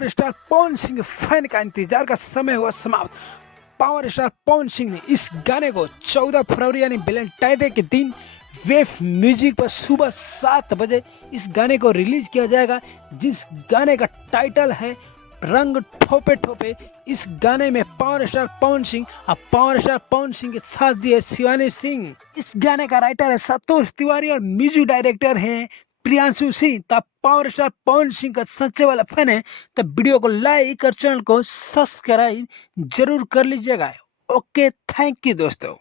Power star Pawan Singh fan का इंतजार का समय हुआ समाप्त। पावर स्टार पवन सिंह ने इस गाने को 14 फरवरी यानी वैलेंटाइन डे के दिन वेव म्यूजिक पर सुबह 7 बजे इस गाने को रिलीज किया जाएगा, जिस गाने का टाइटल है रंग ठोपे ठोपे। इस गाने में पावर स्टार पवन सिंह और पावर स्टार पवन सिंह के साथ दिए शिवानी सिंह। इस गाने का राइटर है संतोष तिवारी और म्यूजिक डायरेक्टर है प्रियांशु सिंह। तब पावर स्टार पवन सिंह का सच्चे वाला फैन है तब वीडियो को लाइक और चैनल को सब्सक्राइब जरूर कर लीजिएगा। ओके, थैंक यू दोस्तों।